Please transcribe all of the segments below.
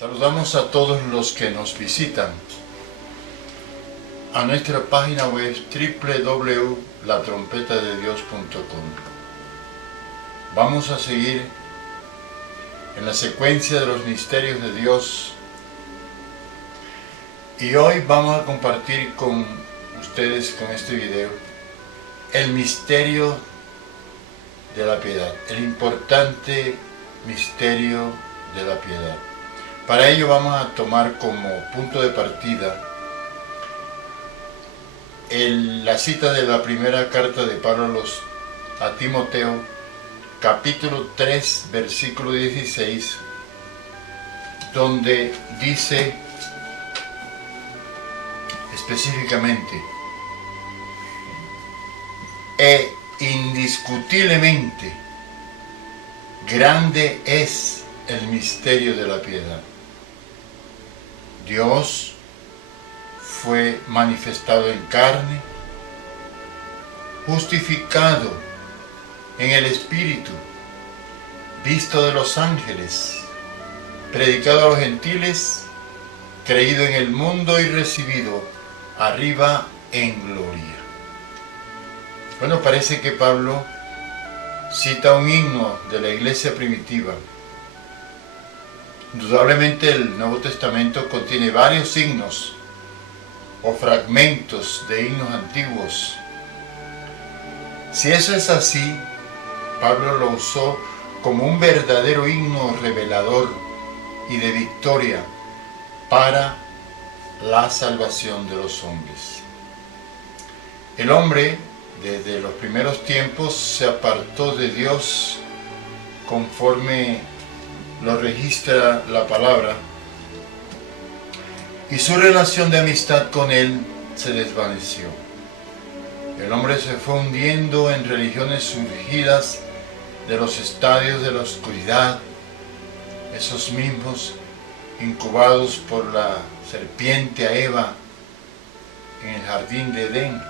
Saludamos a todos los que nos visitan a nuestra página web www.latrompetadedios.com. Vamos a seguir en la secuencia de los misterios de Dios y hoy vamos a compartir con ustedes, con este video, el misterio de la piedad, el importante misterio de la piedad. Para ello vamos a tomar como punto de partida la cita de la primera carta de Pablo a Timoteo, capítulo 3, versículo 16, donde dice específicamente: indiscutiblemente grande es el misterio de la piedad. Dios fue manifestado en carne, justificado en el Espíritu, visto de los ángeles, predicado a los gentiles, creído en el mundo y recibido arriba en gloria. Bueno, parece que Pablo cita un himno de la iglesia primitiva. Indudablemente el Nuevo Testamento contiene varios himnos o fragmentos de himnos antiguos. Si eso es así, Pablo lo usó como un verdadero himno revelador y de victoria para la salvación de los hombres. El hombre, desde los primeros tiempos, se apartó de Dios conforme lo registra la palabra, y su relación de amistad con Él se desvaneció. El hombre se fue hundiendo en religiones surgidas de los estadios de la oscuridad, esos mismos incubados por la serpiente a Eva en el jardín de Edén,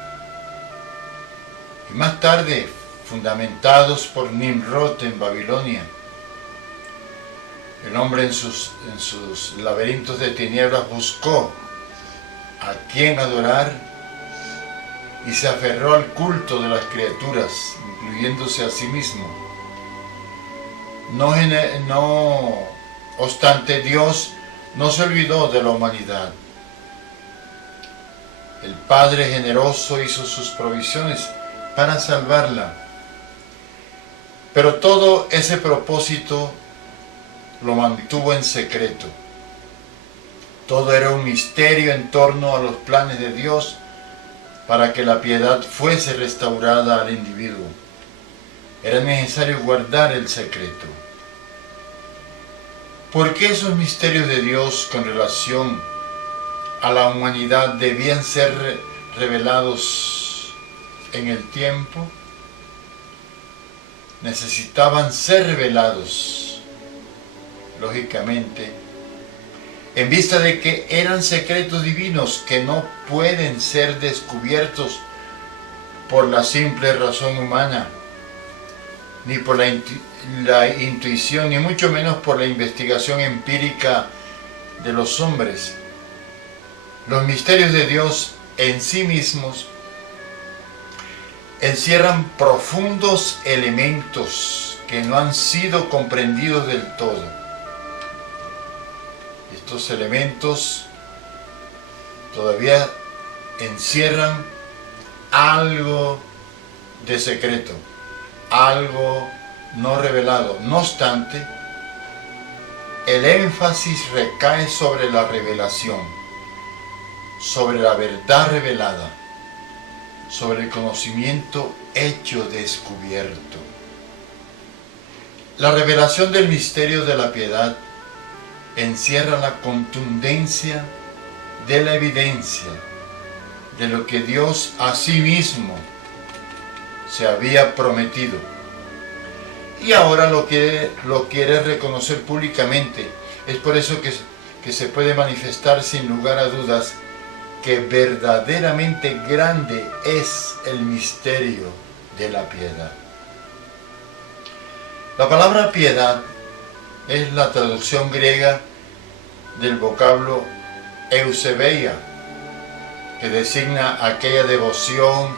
y más tarde fundamentados por Nimrod en Babilonia. El hombre en sus laberintos de tinieblas buscó a quien adorar y se aferró al culto de las criaturas, incluyéndose a sí mismo. No obstante, Dios no se olvidó de la humanidad. El Padre generoso hizo sus provisiones para salvarla, pero todo ese propósito lo mantuvo en secreto. Todo era un misterio en torno a los planes de Dios para que la piedad fuese restaurada al individuo. Era necesario guardar el secreto. ¿Por qué esos misterios de Dios con relación a la humanidad debían ser revelados en el tiempo? Necesitaban ser revelados, lógicamente, en vista de que eran secretos divinos que no pueden ser descubiertos por la simple razón humana, ni por la intuición, ni mucho menos por la investigación empírica de los hombres. Los misterios de Dios en sí mismos encierran profundos elementos que no han sido comprendidos del todo. Estos elementos todavía encierran algo de secreto, algo no revelado. No obstante, el énfasis recae sobre la revelación, sobre la verdad revelada, sobre el conocimiento hecho descubierto. La revelación del misterio de la piedad encierra la contundencia de la evidencia de lo que Dios a sí mismo se había prometido y ahora lo quiere reconocer públicamente. Es por eso que se puede manifestar sin lugar a dudas que verdaderamente grande es el misterio de la piedad. La palabra piedad es la traducción griega del vocablo eusebeia, que designa aquella devoción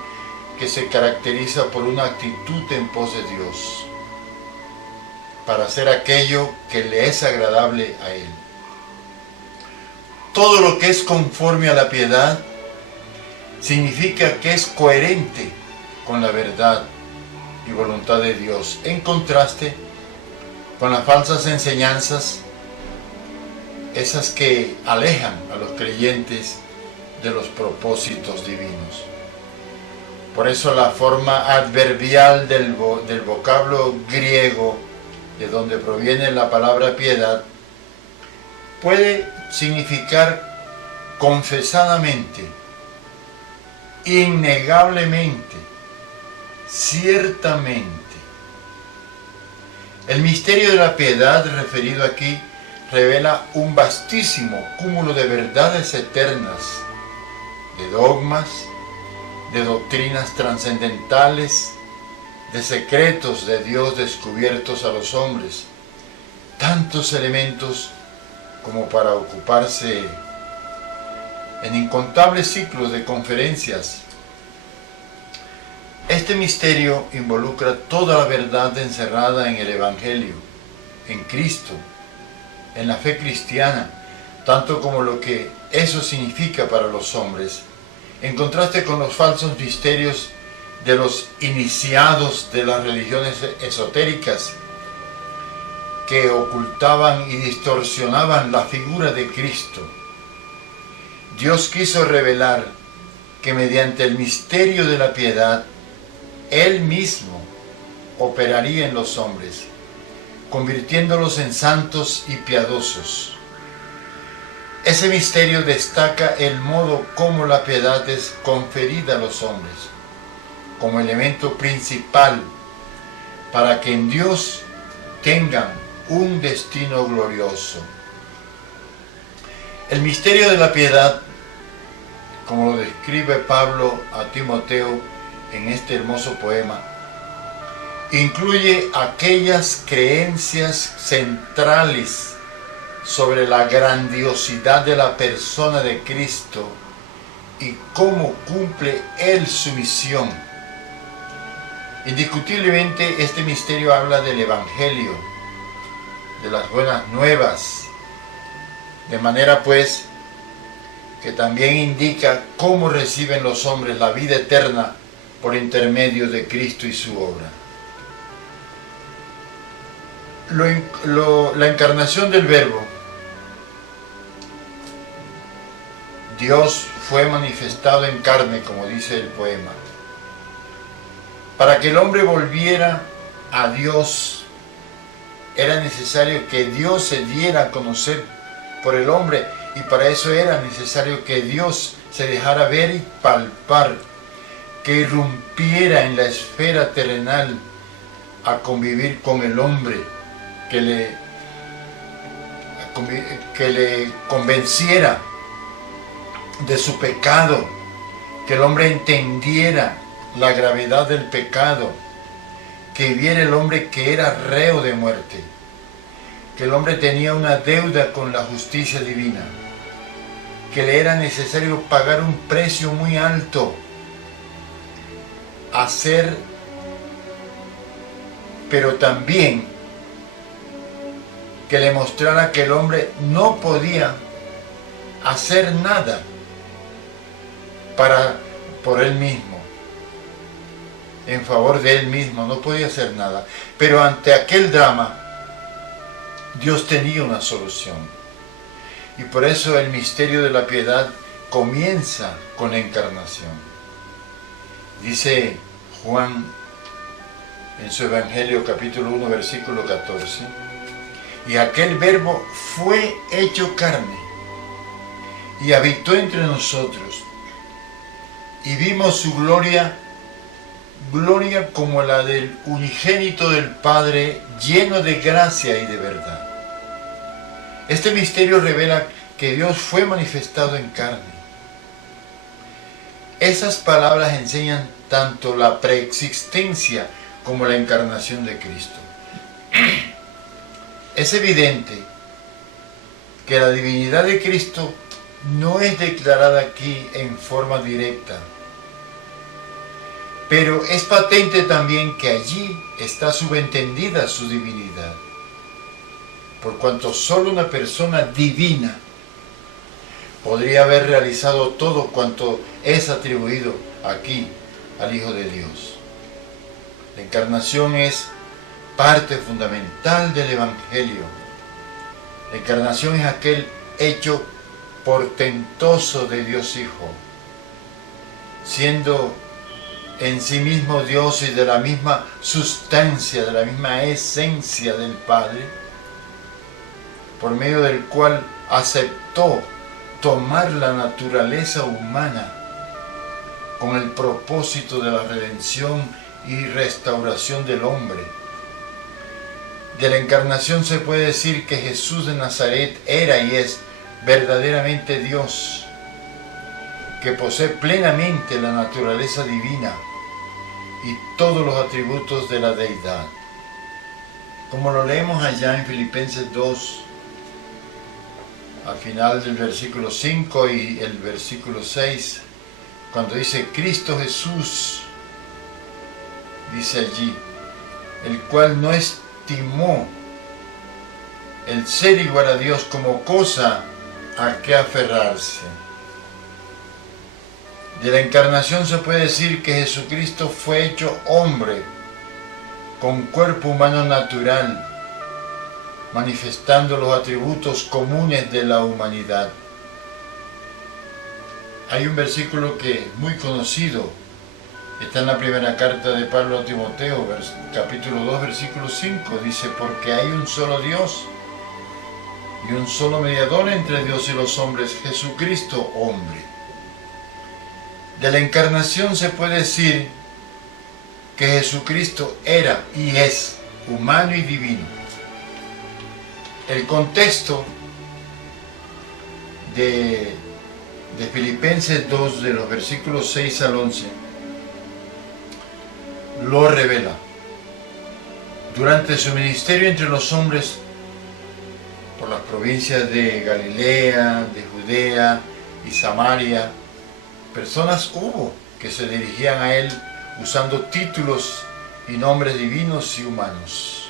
que se caracteriza por una actitud en pos de Dios, para hacer aquello que le es agradable a Él. Todo lo que es conforme a la piedad significa que es coherente con la verdad y voluntad de Dios, en contraste con las falsas enseñanzas, esas que alejan a los creyentes de los propósitos divinos. Por eso la forma adverbial del vocablo griego, de donde proviene la palabra piedad, puede significar confesadamente, innegablemente, ciertamente. El misterio de la piedad referido aquí revela un vastísimo cúmulo de verdades eternas, de dogmas, de doctrinas trascendentales, de secretos de Dios descubiertos a los hombres, tantos elementos como para ocuparse en incontables ciclos de conferencias. Este misterio involucra toda la verdad encerrada en el Evangelio, en Cristo, en la fe cristiana, tanto como lo que eso significa para los hombres, en contraste con los falsos misterios de los iniciados de las religiones esotéricas, que ocultaban y distorsionaban la figura de Cristo. Dios quiso revelar que mediante el misterio de la piedad, Él mismo operaría en los hombres, convirtiéndolos en santos y piadosos. Ese misterio destaca el modo como la piedad es conferida a los hombres, como elemento principal para que en Dios tengan un destino glorioso. El misterio de la piedad, como lo describe Pablo a Timoteo en este hermoso poema, incluye aquellas creencias centrales sobre la grandiosidad de la persona de Cristo y cómo cumple Él su misión. Indiscutiblemente este misterio habla del Evangelio, de las buenas nuevas, de manera pues que también indica cómo reciben los hombres la vida eterna por intermedio de Cristo y su obra. La encarnación del Verbo, Dios fue manifestado en carne, como dice el poema. Para que el hombre volviera a Dios, era necesario que Dios se diera a conocer por el hombre, y para eso era necesario que Dios se dejara ver y palpar, que irrumpiera en la esfera terrenal a convivir con el hombre, que le convenciera de su pecado, que el hombre entendiera la gravedad del pecado, que viera el hombre que era reo de muerte, que el hombre tenía una deuda con la justicia divina, que le era necesario pagar un precio muy alto, pero también que le mostrara que el hombre no podía hacer nada por él mismo, en favor de él mismo, no podía hacer nada. Pero ante aquel drama, Dios tenía una solución. Y por eso el misterio de la piedad comienza con la encarnación. Dice Juan en su Evangelio capítulo 1 versículo 14, y aquel Verbo fue hecho carne y habitó entre nosotros, y vimos su gloria, gloria como la del unigénito del Padre, lleno de gracia y de verdad. Este misterio revela que Dios fue manifestado en carne. Esas palabras enseñan tanto la preexistencia como la encarnación de Cristo. Es evidente que la divinidad de Cristo no es declarada aquí en forma directa, pero es patente también que allí está subentendida su divinidad, por cuanto solo una persona divina podría haber realizado todo cuanto es atribuido aquí al Hijo de Dios. La encarnación es parte fundamental del Evangelio. La encarnación es aquel hecho portentoso de Dios Hijo, siendo en sí mismo Dios y de la misma sustancia, de la misma esencia del Padre, por medio del cual aceptó tomar la naturaleza humana con el propósito de la redención y restauración del hombre. De la encarnación se puede decir que Jesús de Nazaret era y es verdaderamente Dios, que posee plenamente la naturaleza divina y todos los atributos de la deidad. Como lo leemos allá en Filipenses 2, al final del versículo 5 y el versículo 6, cuando dice Cristo Jesús, dice allí, el cual no estimó el ser igual a Dios como cosa a que aferrarse. De la encarnación se puede decir que Jesucristo fue hecho hombre con cuerpo humano natural, manifestando los atributos comunes de la humanidad. Hay un versículo que es muy conocido, está en la primera carta de Pablo a Timoteo, capítulo 2, versículo 5, dice, porque hay un solo Dios y un solo mediador entre Dios y los hombres, Jesucristo hombre. De la encarnación se puede decir que Jesucristo era y es humano y divino. El contexto de Filipenses 2, de los versículos 6 al 11, lo revela. Durante su ministerio entre los hombres, por las provincias de Galilea, de Judea y Samaria, personas hubo que se dirigían a él usando títulos y nombres divinos y humanos.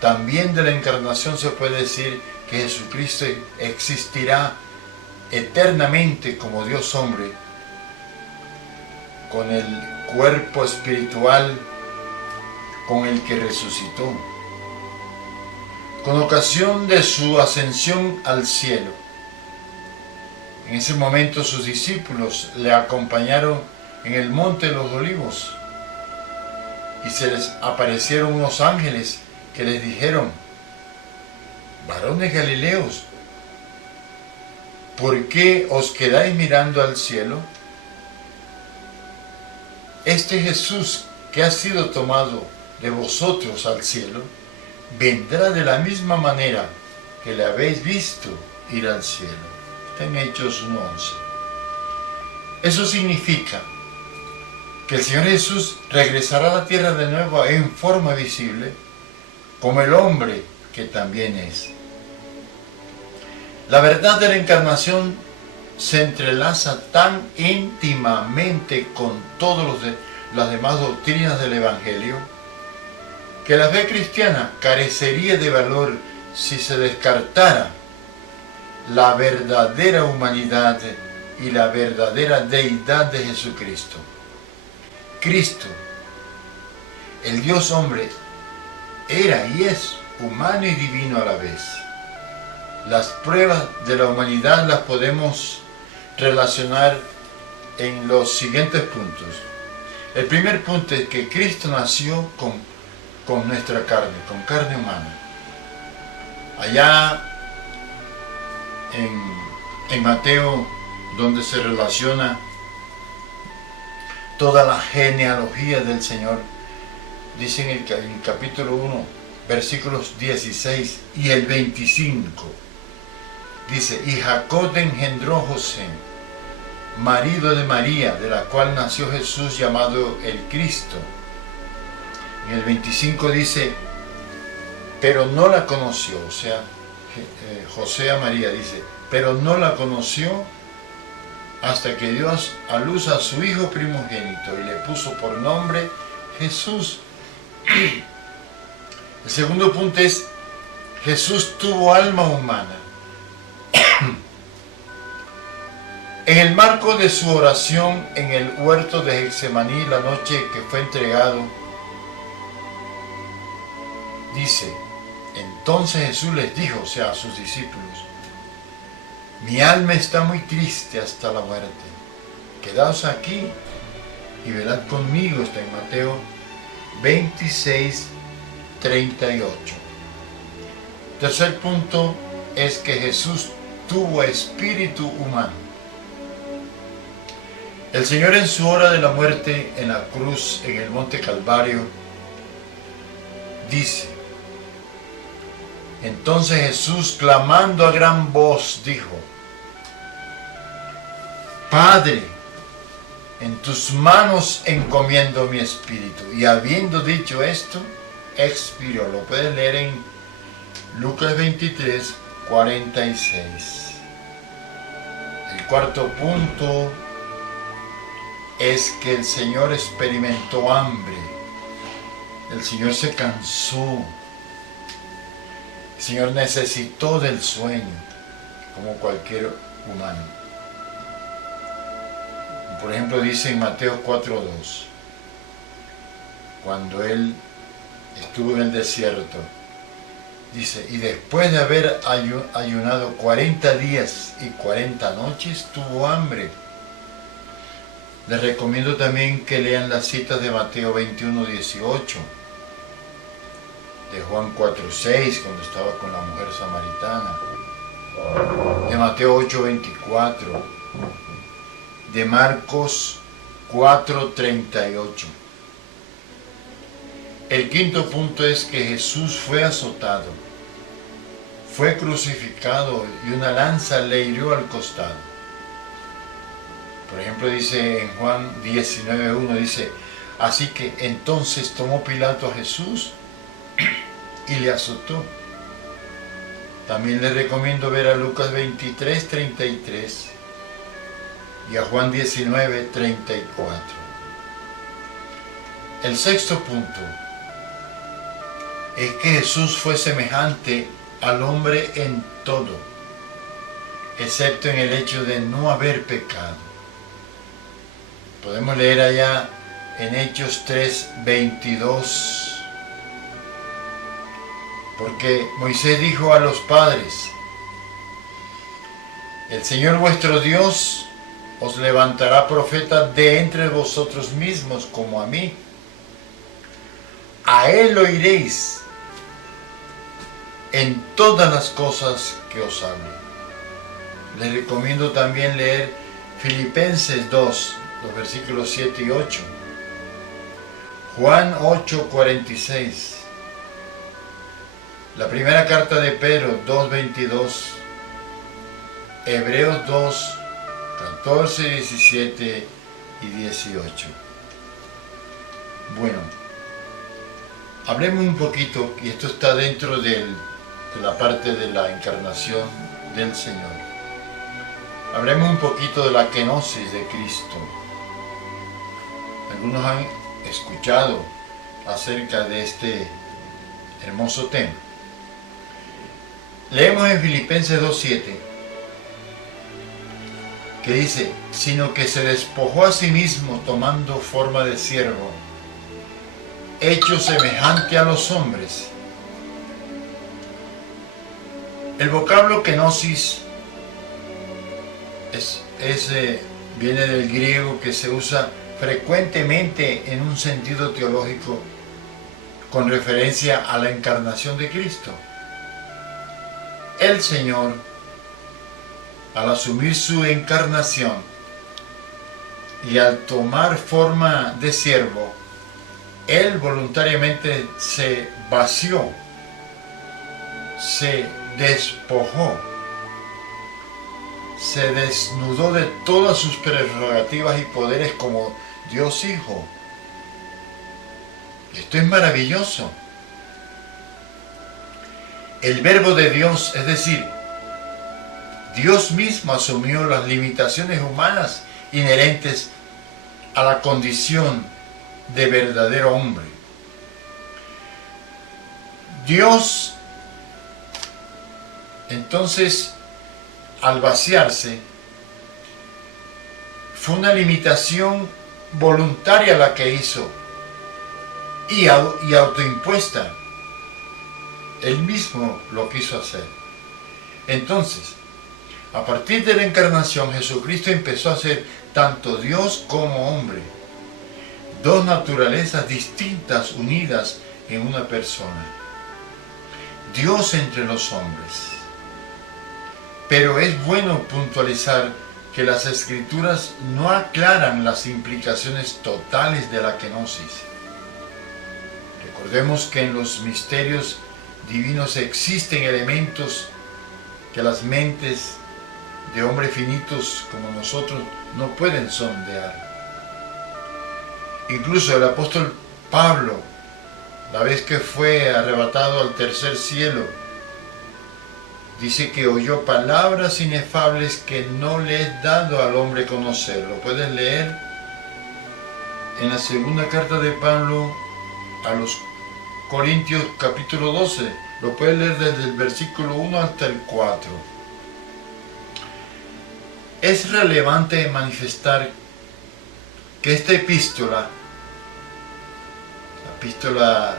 También de la encarnación se puede decir que Jesucristo existirá eternamente como Dios hombre, con el cuerpo espiritual con el que resucitó. Con ocasión de su ascensión al cielo, en ese momento sus discípulos le acompañaron en el monte de los olivos y se les aparecieron unos ángeles que les dijeron: varones galileos, ¿por qué os quedáis mirando al cielo? Este Jesús que ha sido tomado de vosotros al cielo, vendrá de la misma manera que le habéis visto ir al cielo. Está en Hechos 1:11. Eso significa que el Señor Jesús regresará a la tierra de nuevo en forma visible, como el hombre que también es. La verdad de la encarnación se entrelaza tan íntimamente con todas las demás doctrinas del Evangelio que la fe cristiana carecería de valor si se descartara la verdadera humanidad y la verdadera deidad de Jesucristo. Cristo, el Dios hombre, era y es humano y divino a la vez. Las pruebas de la humanidad las podemos relacionar en los siguientes puntos. El primer punto es que Cristo nació con nuestra carne, con carne humana. Allá en Mateo, donde se relaciona toda la genealogía del Señor, dice en el capítulo 1, versículos 16 y el 25, dice: y Jacob engendró a José, marido de María, de la cual nació Jesús llamado el Cristo. En el 25 dice: pero no la conoció, o sea, José a María, dice, pero no la conoció hasta que dio a luz a su hijo primogénito y le puso por nombre Jesús. El segundo punto es, Jesús tuvo alma humana. En el marco de su oración en el huerto de Getsemaní, la noche que fue entregado, dice, entonces Jesús les dijo, o sea, a sus discípulos, mi alma está muy triste hasta la muerte. Quedaos aquí y velad conmigo. Está en Mateo 26, 38. Tercer punto es que Jesús tuvo espíritu humano. El Señor en su hora de la muerte en la cruz, en el monte Calvario, dice, entonces Jesús, clamando a gran voz, dijo, Padre, en tus manos encomiendo mi espíritu. Y habiendo dicho esto, expiró. Lo pueden leer en Lucas 23, 46. El cuarto punto es que el Señor experimentó hambre. El Señor se cansó. El Señor necesitó del sueño, como cualquier humano. Por ejemplo, dice en Mateo 4:2, cuando Él estuvo en el desierto, dice, y después de haber ayunado 40 días y 40 noches, tuvo hambre. Les recomiendo también que lean las citas de Mateo 21:18, de Juan 4:6, cuando estaba con la mujer samaritana, de Mateo 8:24, de Marcos 4:38. El quinto punto es que Jesús fue azotado, fue crucificado y una lanza le hirió al costado. Por ejemplo, dice en Juan 19:1, dice, así que entonces tomó Pilato a Jesús y le azotó. También le recomiendo ver a Lucas 23:33 y a Juan 19:34. El sexto punto es que Jesús fue semejante al hombre en todo, excepto en el hecho de no haber pecado. Podemos leer allá en Hechos 3:22, porque Moisés dijo a los padres, el Señor vuestro Dios os levantará profeta de entre vosotros mismos como a mí. A Él oiréis en todas las cosas que os hable. Les recomiendo también leer Filipenses 2, los versículos 7 y 8. Juan 8:46. La primera carta de Pedro 2:22. Hebreos 2, 14, 17 y 18. Bueno, hablemos un poquito, y esto está dentro de la parte de la encarnación del Señor. Hablemos un poquito de la kenosis de Cristo. Algunos han escuchado acerca de este hermoso tema. Leemos en Filipenses 2:7. que dice, sino que se despojó a sí mismo tomando forma de siervo, hecho semejante a los hombres. El vocablo kenosis viene del griego, que se usa frecuentemente en un sentido teológico con referencia a la encarnación de Cristo. El Señor, al asumir su encarnación y al tomar forma de siervo, Él voluntariamente se vació, se despojó, se desnudó de todas sus prerrogativas y poderes como Dios Hijo. Esto es maravilloso. el Verbo de Dios, es decir, Dios mismo asumió las limitaciones humanas inherentes a la condición de verdadero hombre. Dios, entonces, al vaciarse, fue una limitación voluntaria la que hizo y autoimpuesta. Él mismo lo quiso hacer. Entonces, a partir de la encarnación, Jesucristo empezó a ser tanto Dios como hombre, dos naturalezas distintas unidas en una persona. Dios entre los hombres. Pero es bueno puntualizar que las Escrituras no aclaran las implicaciones totales de la kenosis. Recordemos que en los misterios divinos existen elementos que las mentes de hombres finitos como nosotros no pueden sondear. Incluso el apóstol Pablo, la vez que fue arrebatado al tercer cielo, dice que oyó palabras inefables que no le es dado al hombre conocer. Lo puedes leer en la segunda carta de Pablo a los Corintios capítulo 12. Lo puedes leer desde el versículo 1 hasta el 4. Es relevante manifestar que esta epístola, la epístola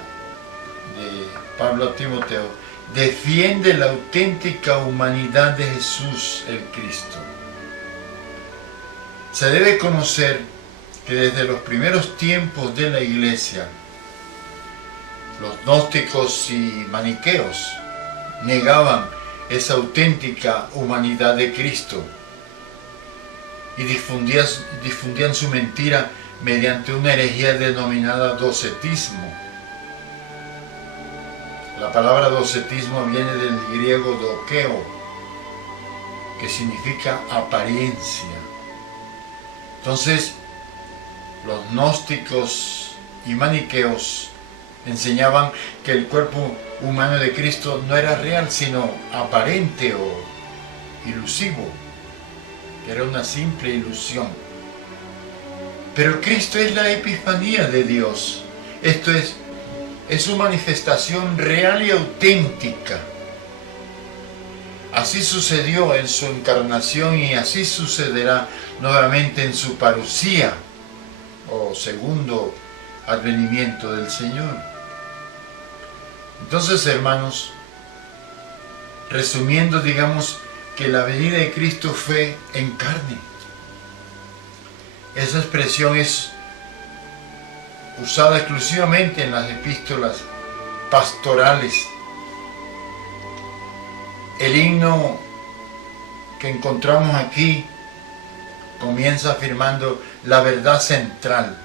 de Pablo a Timoteo, defiende la auténtica humanidad de Jesús el Cristo. Se debe conocer que desde los primeros tiempos de la Iglesia, los gnósticos y maniqueos negaban esa auténtica humanidad de Cristo y difundían su mentira mediante una herejía denominada docetismo. La palabra docetismo viene del griego dokeo, que significa apariencia. Entonces, los gnósticos y maniqueos enseñaban que el cuerpo humano de Cristo no era real, sino aparente o ilusivo, que era una simple ilusión. Pero Cristo es la epifanía de Dios. Esto es su manifestación real y auténtica. Así sucedió en su encarnación y así sucederá nuevamente en su parusía o segundo advenimiento del Señor. Entonces, hermanos, resumiendo, digamos que la venida de Cristo fue en carne. Esa expresión es usada exclusivamente en las epístolas pastorales. El himno que encontramos aquí comienza afirmando la verdad central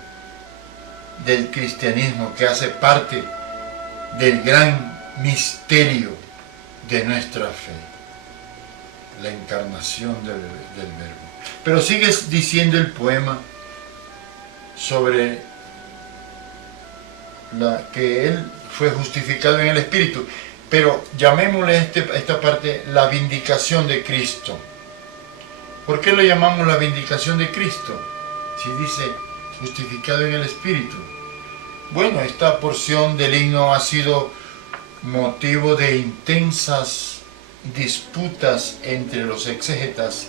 del cristianismo, que hace parte del gran misterio de nuestra fe, la encarnación del Verbo. Pero sigue diciendo el poema sobre que él fue justificado en el Espíritu, pero llamémosle esta parte la vindicación de Cristo. ¿Por qué lo llamamos la vindicación de Cristo? Si dice justificado en el Espíritu. Bueno, esta porción del himno ha sido motivo de intensas disputas entre los exégetas,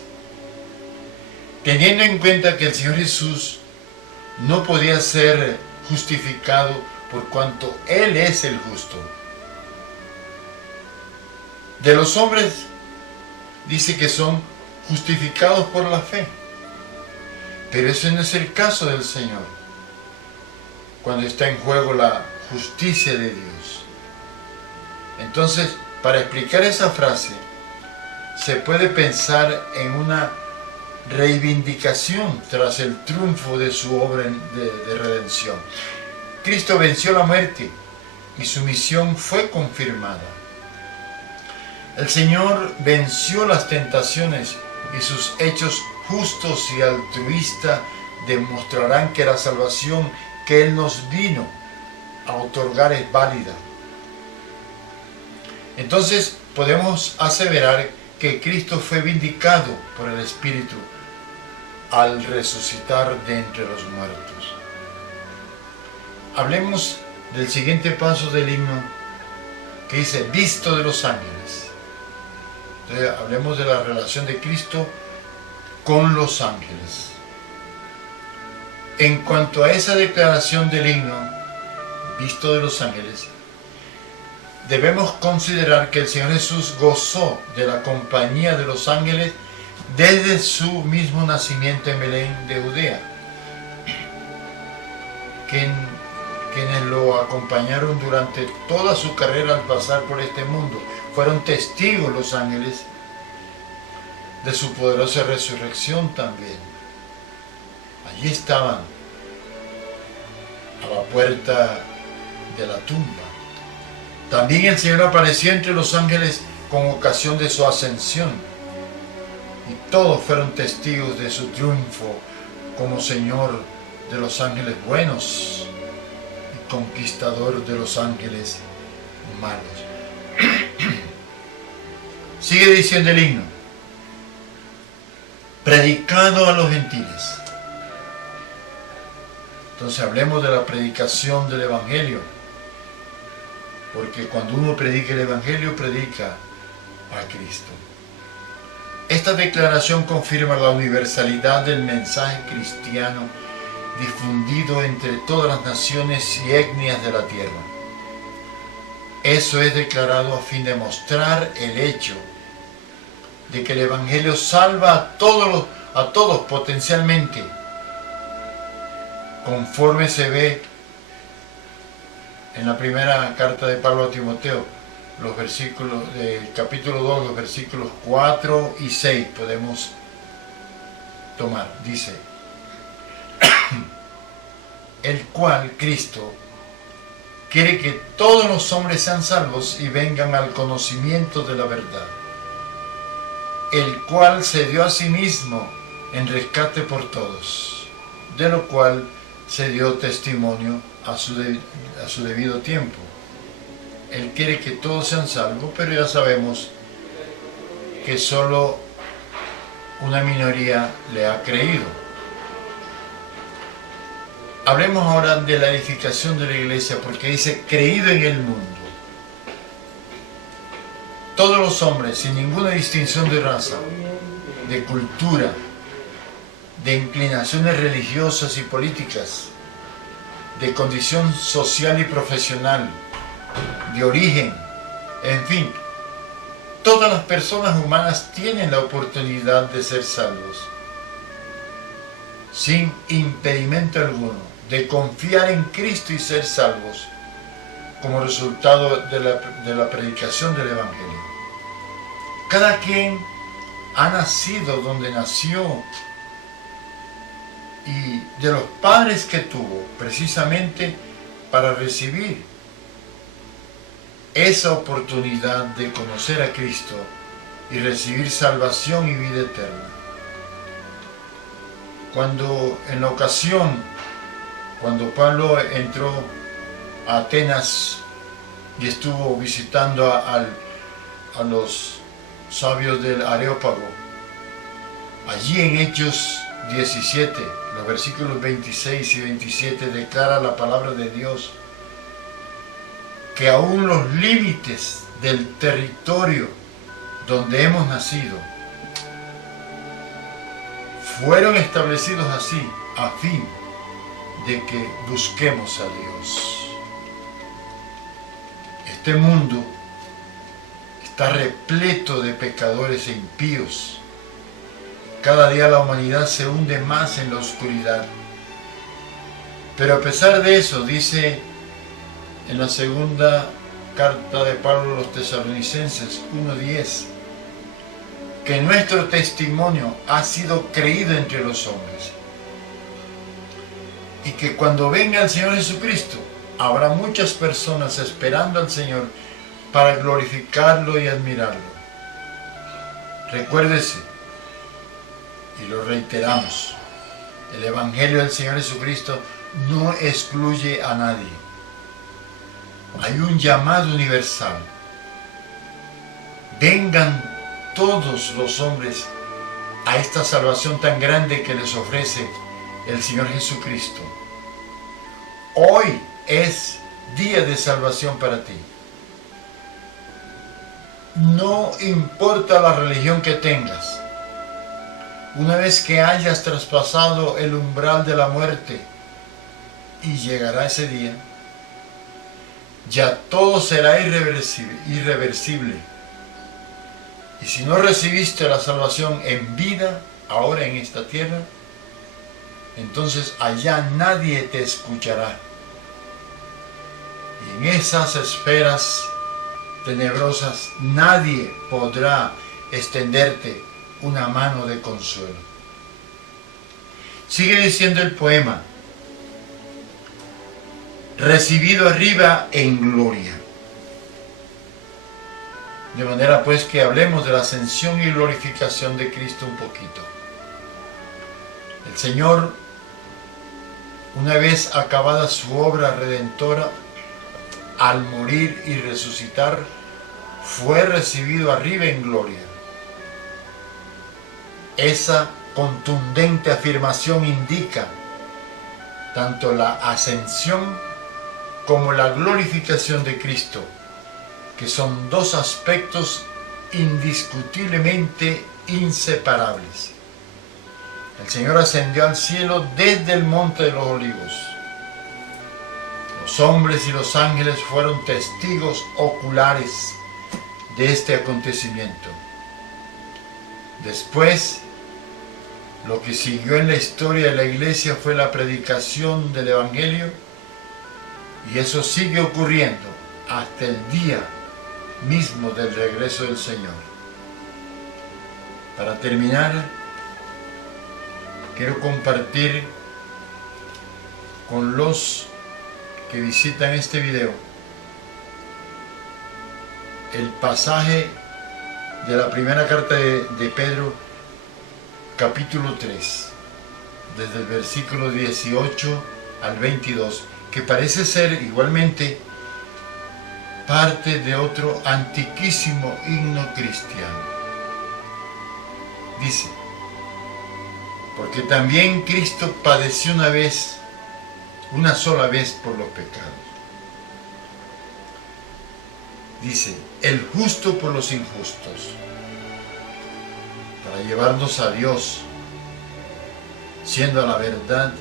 teniendo en cuenta que el Señor Jesús no podía ser justificado por cuanto Él es el justo. De los hombres dice que son justificados por la fe, pero ese no es el caso del Señor, cuando está en juego la justicia de Dios. Entonces, para explicar esa frase, se puede pensar en una reivindicación tras el triunfo de su obra de redención. Cristo venció la muerte y su misión fue confirmada. El Señor venció las tentaciones y sus hechos justos y altruistas demostrarán que la salvación que Él nos vino a otorgar es válida. Entonces podemos aseverar que Cristo fue vindicado por el Espíritu al resucitar de entre los muertos. Hablemos del siguiente paso del himno que dice, visto de los ángeles. Entonces hablemos de la relación de Cristo con los ángeles. En cuanto a esa declaración del himno, visto de los ángeles, debemos considerar que el Señor Jesús gozó de la compañía de los ángeles desde su mismo nacimiento en Belén de Judea. Quienes lo acompañaron durante toda su carrera al pasar por este mundo, fueron testigos los ángeles de su poderosa resurrección también. Allí estaban, a la puerta de la tumba. También el Señor apareció entre los ángeles con ocasión de su ascensión, y todos fueron testigos de su triunfo como Señor de los ángeles buenos y conquistador de los ángeles malos. Sigue diciendo el himno, predicado a los gentiles. Entonces hablemos de la predicación del Evangelio, porque cuando uno predica el Evangelio, predica a Cristo. Esta declaración confirma la universalidad del mensaje cristiano difundido entre todas las naciones y etnias de la tierra. Eso es declarado a fin de mostrar el hecho de que el Evangelio salva a todos potencialmente, conforme se ve en la primera carta de Pablo a Timoteo, los versículos del capítulo 2, los versículos 4 y 6 podemos tomar. Dice, el cual Cristo quiere que todos los hombres sean salvos y vengan al conocimiento de la verdad, el cual se dio a sí mismo en rescate por todos, de lo cual se dio testimonio a su debido tiempo. Él quiere que todos sean salvos, pero ya sabemos que solo una minoría le ha creído. Hablemos ahora de la edificación de la iglesia, porque dice, creído en el mundo. Todos los hombres, sin ninguna distinción de raza, de cultura, de inclinaciones religiosas y políticas, de condición social y profesional, de origen, en fin, todas las personas humanas tienen la oportunidad de ser salvos, sin impedimento alguno, de confiar en Cristo y ser salvos, como resultado de la predicación del Evangelio. Cada quien ha nacido donde nació y de los padres que tuvo, precisamente para recibir esa oportunidad de conocer a Cristo y recibir salvación y vida eterna. En la ocasión, cuando Pablo entró a Atenas y estuvo visitando a los sabios del Areópago, allí en Hechos 17, los versículos 26 y 27, declara la palabra de Dios que aún los límites del territorio donde hemos nacido fueron establecidos así, a fin de que busquemos a Dios. Este mundo está repleto de pecadores e impíos. Cada día la humanidad se hunde más en la oscuridad. Pero a pesar de eso, dice en la segunda carta de Pablo a los Tesalonicenses 1:10, que nuestro testimonio ha sido creído entre los hombres y que cuando venga el Señor Jesucristo habrá muchas personas esperando al Señor para glorificarlo y admirarlo. Recuérdese, y lo reiteramos, el Evangelio del Señor Jesucristo no excluye a nadie. Hay un llamado universal vengan todos los hombres a esta salvación tan grande que les ofrece el Señor Jesucristo. Hoy es día de salvación para ti. No importa la religión que tengas, una vez que hayas traspasado el umbral de la muerte, y llegará ese día, ya todo será irreversible. Y si no recibiste la salvación en vida, ahora en esta tierra, entonces allá nadie te escuchará. Y en esas esferas tenebrosas nadie podrá extenderte una mano de consuelo. Sigue diciendo el poema: recibido arriba en gloria. De manera pues que hablemos de la ascensión y glorificación de Cristo un poquito. El Señor, una vez acabada su obra redentora, al morir y resucitar, fue recibido arriba en gloria. Esa contundente afirmación indica tanto la ascensión como la glorificación de Cristo, que son dos aspectos indiscutiblemente inseparables. El Señor ascendió al cielo desde el Monte de los Olivos. Los hombres y los ángeles fueron testigos oculares de este acontecimiento. Después, lo que siguió en la historia de la iglesia fue la predicación del Evangelio, y eso sigue ocurriendo hasta el día mismo del regreso del Señor. Para terminar, quiero compartir con los que visitan este video el pasaje de la primera carta de Pedro, capítulo 3, desde el versículo 18 al 22, que parece ser igualmente parte de otro antiquísimo himno cristiano. Dice: porque también Cristo padeció una sola vez por los pecados. Dice: el justo por los injustos, para llevarnos a Dios, siendo a la verdad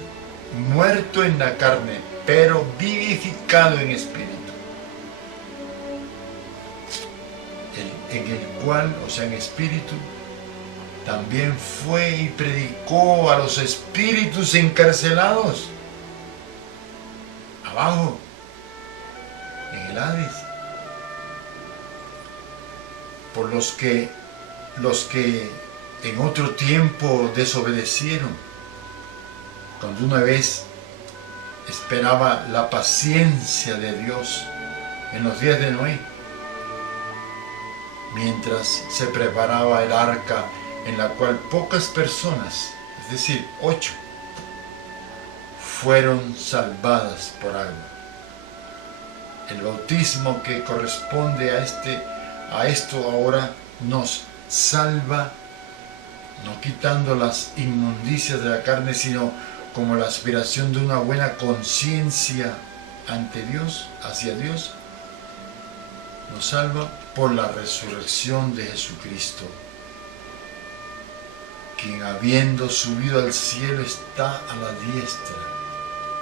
muerto en la carne, pero vivificado en espíritu. En el cual, o sea, en espíritu, también fue y predicó a los espíritus encarcelados abajo, en el Hades, por los que en otro tiempo desobedecieron, cuando una vez esperaba la paciencia de Dios en los días de Noé, mientras se preparaba el arca, en la cual pocas personas, es decir, 8, fueron salvadas por agua. El bautismo que corresponde a esto ahora nos salva, no quitando las inmundicias de la carne, sino como la aspiración de una buena conciencia ante Dios, hacia Dios. Nos salva por la resurrección de Jesucristo, quien habiendo subido al cielo está a la diestra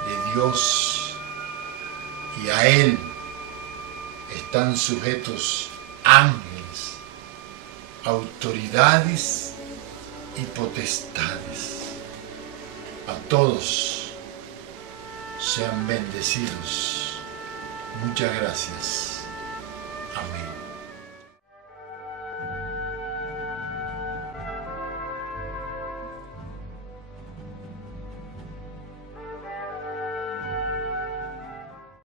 de Dios, y a Él están sujetos ángeles, autoridades y potestades. A todos sean bendecidos. Muchas gracias.